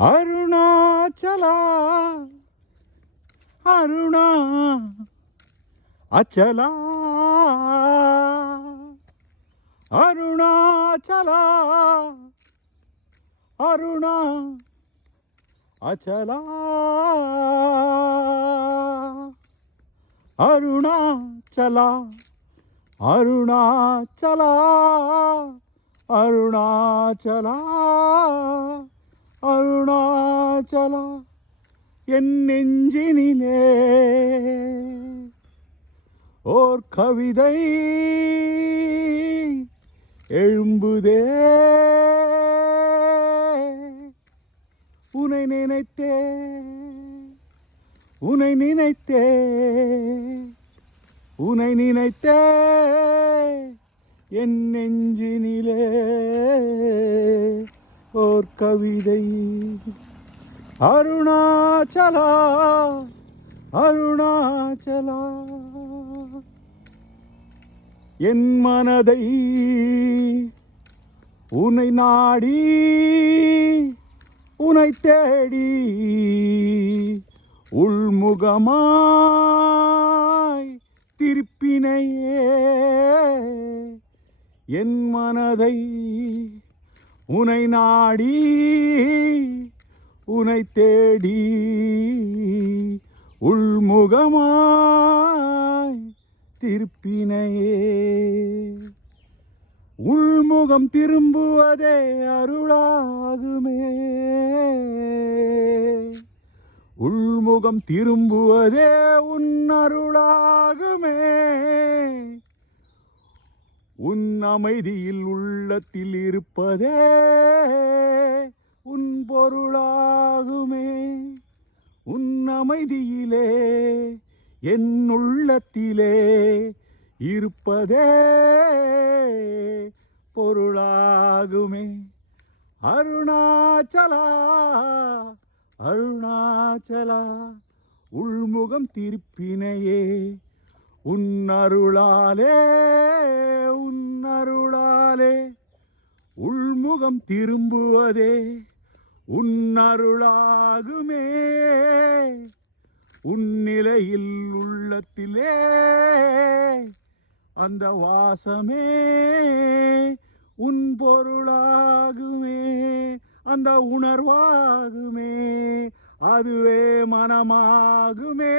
அருணாச்சல அருணா அச்சலா அருணாச்சல அருணா அச்சலா அருணாச்சல அருணாச்சல அருணாச்சல அருணாச்சல என் நெஞ்சினிலே ஓர் கவிதை எழும்புதே உனை நினைத்தே உனை நினைத்தே உனை நினைத்தே என் நெஞ்சினிலே ஓர் கவிதை அருணாச்சலா அருணாச்சலா என் மனதை உன்னை நாடி உன்னை தேடி உள்முகமாய் திருப்பினையே என் மனதை உன்னை நாடி உன்னை தேடி உள்முகமாய் திருப்பினையே உள்முகம் திரும்புவதே அருளாகுமே உள்முகம் திரும்புவதே உன் அருளாகுமே உன் அமைதியில் உள்ளத்தில் இருப்பதே உன் பொருளாகுமே உன் அமைதியிலே என் உள்ளத்திலே இருப்பதே பொருளாகுமே அருணாச்சலா அருணாச்சலா உள்முகம் திருப்பினையே உன் அருளாலே உன் அருளாலே உள்முகம் திரும்புவதே உன் அருளாகுமே உன் நிலையில் உள்ளத்திலே அந்த வாசமே உன் பொருளாகுமே அந்த உணர்வாகுமே அதுவே மனமாகுமே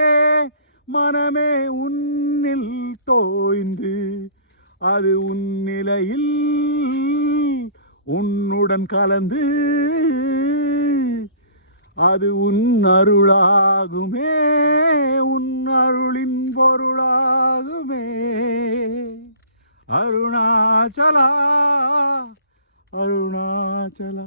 மனமே உன்னில் தோய்ந்து அது உன் நிலையில் உன்னுடன் கலந்து அது உன் அருளாகுமே உன் அருளின் பொருளாகுமே அருணாச்சலா அருணாச்சலா